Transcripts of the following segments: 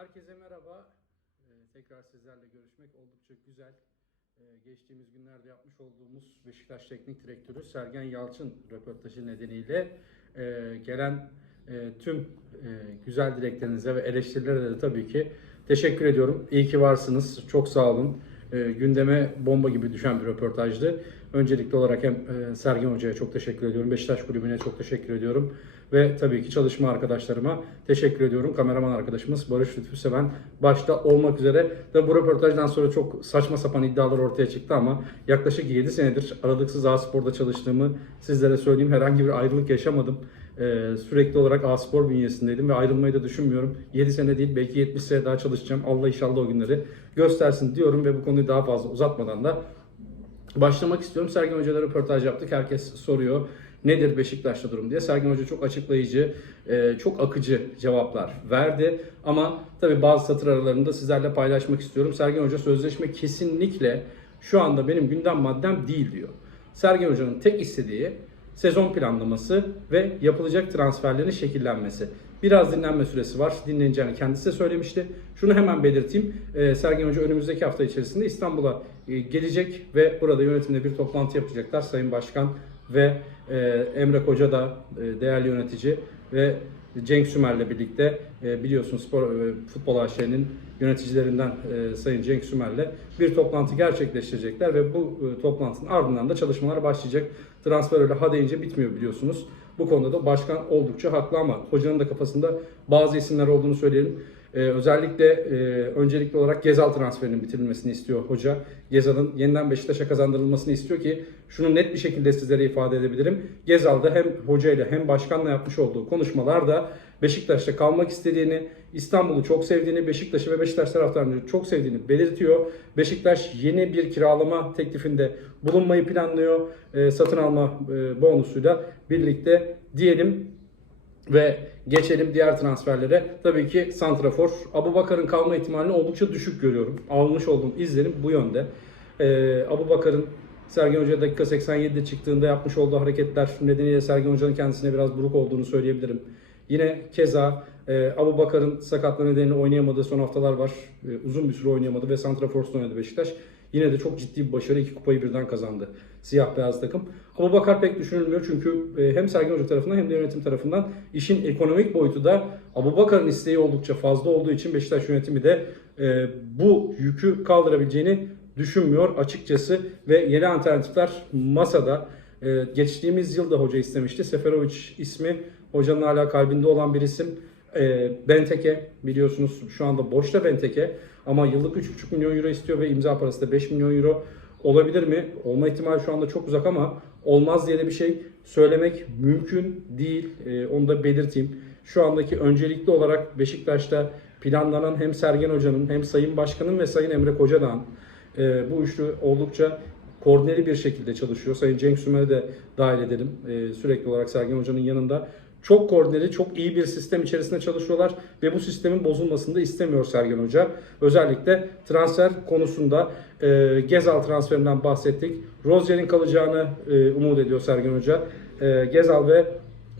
Herkese merhaba. Ee, tekrar sizlerle görüşmek oldukça güzel. Ee, geçtiğimiz günlerde yapmış olduğumuz Beşiktaş Teknik Direktörü Sergen Yalçın röportajı nedeniyle e, gelen e, tüm e, güzel dileklerinize ve eleştirilere de tabii ki teşekkür ediyorum. İyi ki varsınız. Çok sağ olun. E, gündeme bomba gibi düşen bir röportajdı. Öncelikli olarak hem e, Sergen Hoca'ya çok teşekkür ediyorum. Beşiktaş Kulübü'ne çok teşekkür ediyorum. Ve tabii ki çalışma arkadaşlarıma teşekkür ediyorum. Kameraman arkadaşımız Barış Lütfü Seven başta olmak üzere. Ve bu röportajdan sonra çok saçma sapan iddialar ortaya çıktı ama yaklaşık 7 senedir aralıksız A-Spor'da çalıştığımı sizlere söyleyeyim. Herhangi bir ayrılık yaşamadım. Ee, sürekli olarak A-Spor bünyesindeydim ve ayrılmayı da düşünmüyorum. 7 sene değil belki 70 sene daha çalışacağım. Allah inşallah o günleri göstersin diyorum ve bu konuyu daha fazla uzatmadan da Başlamak istiyorum. Sergen Hoca'yla röportaj yaptık. Herkes soruyor nedir Beşiktaş'ta durum diye. Sergen Hoca çok açıklayıcı, e, çok akıcı cevaplar verdi. Ama tabii bazı satır aralarında sizlerle paylaşmak istiyorum. Sergen Hoca sözleşme kesinlikle şu anda benim gündem maddem değil diyor. Sergen Hoca'nın tek istediği sezon planlaması ve yapılacak transferlerin şekillenmesi. Biraz dinlenme süresi var. Dinleneceğini kendisi de söylemişti. Şunu hemen belirteyim. Ee, Sergen Hoca önümüzdeki hafta içerisinde İstanbul'a e, gelecek ve burada yönetimde bir toplantı yapacaklar. Sayın Başkan ve e, Emre Koca da e, değerli yönetici ve Cenk Sümer'le birlikte e, biliyorsunuz spor e, futbol AŞ'nin yöneticilerinden e, Sayın Cenk Sümer'le bir toplantı gerçekleştirecekler ve bu toplantının ardından da çalışmalar başlayacak. Transfer öyle ha deyince bitmiyor biliyorsunuz. Bu konuda da başkan oldukça haklı ama hocanın da kafasında bazı isimler olduğunu söyleyelim. Ee, özellikle e, öncelikli olarak Gezal transferinin bitirilmesini istiyor hoca. Gezal'ın yeniden Beşiktaş'a kazandırılmasını istiyor ki şunu net bir şekilde sizlere ifade edebilirim. Gezal'da hem hocayla hem başkanla yapmış olduğu konuşmalarda Beşiktaş'ta kalmak istediğini, İstanbul'u çok sevdiğini, Beşiktaş'ı ve Beşiktaş taraftarını çok sevdiğini belirtiyor. Beşiktaş yeni bir kiralama teklifinde bulunmayı planlıyor. E, satın alma e, bonusuyla birlikte diyelim ve geçelim diğer transferlere. Tabii ki Santrafor. Abu Bakar'ın kalma ihtimalini oldukça düşük görüyorum. Almış olduğum izlenim bu yönde. Ee, Abu Bakar'ın Sergen Hoca dakika 87'de çıktığında yapmış olduğu hareketler nedeniyle Sergen Hoca'nın kendisine biraz buruk olduğunu söyleyebilirim. Yine keza e, Abu Bakar'ın sakatlığı nedeniyle oynayamadığı son haftalar var. E, uzun bir süre oynayamadı ve Santrafor'da oynadı Beşiktaş. Yine de çok ciddi bir başarı. iki kupayı birden kazandı siyah beyaz takım. Abu Bakar pek düşünülmüyor çünkü e, hem Sergen Hoca tarafından hem de yönetim tarafından işin ekonomik boyutu da Abu Bakar'ın isteği oldukça fazla olduğu için Beşiktaş yönetimi de e, bu yükü kaldırabileceğini düşünmüyor açıkçası ve yeni alternatifler masada. E, geçtiğimiz yılda hoca istemişti. Seferovic ismi hocanın hala kalbinde olan bir isim. Benteke biliyorsunuz şu anda boşta Benteke ama yıllık 3,5 milyon euro istiyor ve imza parası da 5 milyon euro. Olabilir mi? Olma ihtimali şu anda çok uzak ama olmaz diye de bir şey söylemek mümkün değil. E, onu da belirteyim. Şu andaki öncelikli olarak Beşiktaş'ta planlanan hem Sergen Hoca'nın hem Sayın Başkan'ın ve Sayın Emre Kocadağ'ın e, bu üçlü oldukça koordineli bir şekilde çalışıyor. Sayın Cenk Sümer'i de dahil edelim. E, sürekli olarak Sergen Hoca'nın yanında. Çok koordineli, çok iyi bir sistem içerisinde çalışıyorlar ve bu sistemin bozulmasını da istemiyor Sergen Hoca. Özellikle transfer konusunda e, Gezal transferinden bahsettik. Rozier'in kalacağını e, umut ediyor Sergen Hoca. E, Gezal ve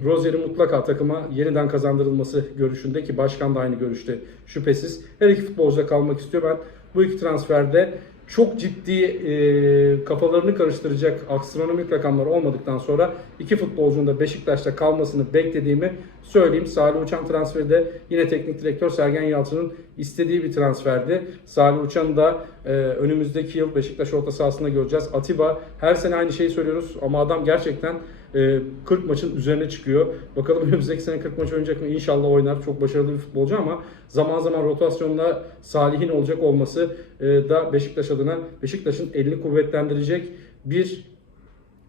Rozier'in mutlaka takıma yeniden kazandırılması görüşünde ki başkan da aynı görüşte şüphesiz. Her iki futbolcu da kalmak istiyor. Ben bu iki transferde çok ciddi e, kafalarını karıştıracak astronomik rakamlar olmadıktan sonra iki futbolcunun da Beşiktaş'ta kalmasını beklediğimi söyleyeyim. Salih Uçan transferi de yine teknik direktör Sergen Yalçın'ın istediği bir transferdi. Salih Uçan'ı da e, önümüzdeki yıl Beşiktaş orta sahasında göreceğiz. Atiba her sene aynı şeyi söylüyoruz ama adam gerçekten e, 40 maçın üzerine çıkıyor. Bakalım önümüzdeki sene 40 maç oynayacak mı? İnşallah oynar. Çok başarılı bir futbolcu ama zaman zaman rotasyonda Salih'in olacak olması e, da Beşiktaş adına Beşiktaş'ın elini kuvvetlendirecek bir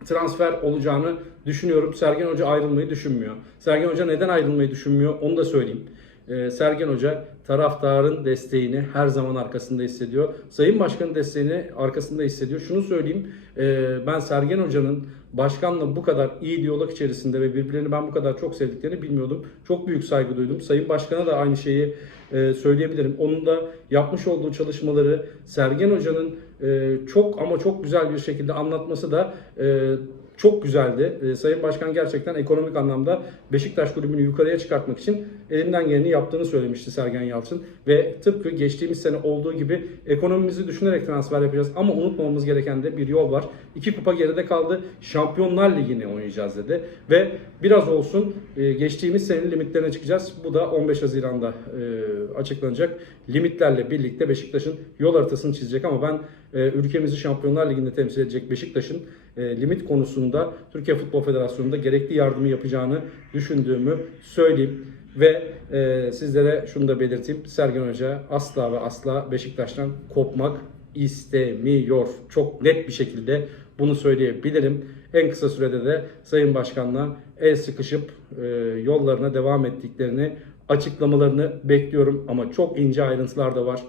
transfer olacağını düşünüyorum. Sergen Hoca ayrılmayı düşünmüyor. Sergen Hoca neden ayrılmayı düşünmüyor onu da söyleyeyim. Ee, Sergen Hoca taraftarın desteğini her zaman arkasında hissediyor. Sayın Başkan'ın desteğini arkasında hissediyor. Şunu söyleyeyim, e, ben Sergen Hoca'nın başkanla bu kadar iyi diyalog içerisinde ve birbirlerini ben bu kadar çok sevdiklerini bilmiyordum. Çok büyük saygı duydum. Sayın Başkan'a da aynı şeyi e, söyleyebilirim. Onun da yapmış olduğu çalışmaları Sergen Hoca'nın e, çok ama çok güzel bir şekilde anlatması da e, çok güzeldi. Sayın Başkan gerçekten ekonomik anlamda Beşiktaş kulübünü yukarıya çıkartmak için elinden geleni yaptığını söylemişti Sergen Yalçın. Ve tıpkı geçtiğimiz sene olduğu gibi ekonomimizi düşünerek transfer yapacağız. Ama unutmamamız gereken de bir yol var. İki kupa geride kaldı. Şampiyonlar Ligi'ni oynayacağız dedi. Ve biraz olsun e, geçtiğimiz senenin limitlerine çıkacağız. Bu da 15 Haziran'da e, açıklanacak. Limitlerle birlikte Beşiktaş'ın yol haritasını çizecek ama ben e, ülkemizi Şampiyonlar Ligi'nde temsil edecek Beşiktaş'ın limit konusunda Türkiye Futbol Federasyonu'nda gerekli yardımı yapacağını düşündüğümü söyleyeyim. Ve e, sizlere şunu da belirteyim. Sergen Hoca asla ve asla Beşiktaş'tan kopmak istemiyor. Çok net bir şekilde bunu söyleyebilirim. En kısa sürede de Sayın Başkan'la el sıkışıp e, yollarına devam ettiklerini açıklamalarını bekliyorum. Ama çok ince ayrıntılar da var.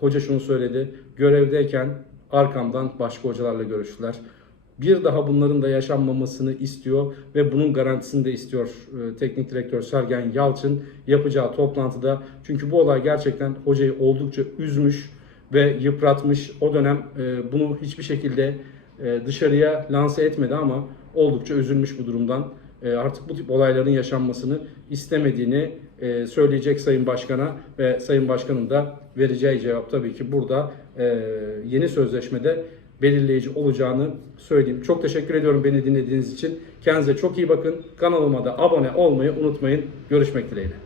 Hoca şunu söyledi. Görevdeyken arkamdan başka hocalarla görüştüler. Bir daha bunların da yaşanmamasını istiyor ve bunun garantisini de istiyor e, teknik direktör Sergen Yalçın yapacağı toplantıda. Çünkü bu olay gerçekten hocayı oldukça üzmüş ve yıpratmış. O dönem e, bunu hiçbir şekilde dışarıya lanse etmedi ama oldukça üzülmüş bu durumdan. E, artık bu tip olayların yaşanmasını istemediğini e, söyleyecek Sayın Başkan'a ve Sayın Başkan'ın da vereceği cevap tabii ki burada e, yeni sözleşmede belirleyici olacağını söyleyeyim. Çok teşekkür ediyorum beni dinlediğiniz için. Kendinize çok iyi bakın. Kanalıma da abone olmayı unutmayın. Görüşmek dileğiyle.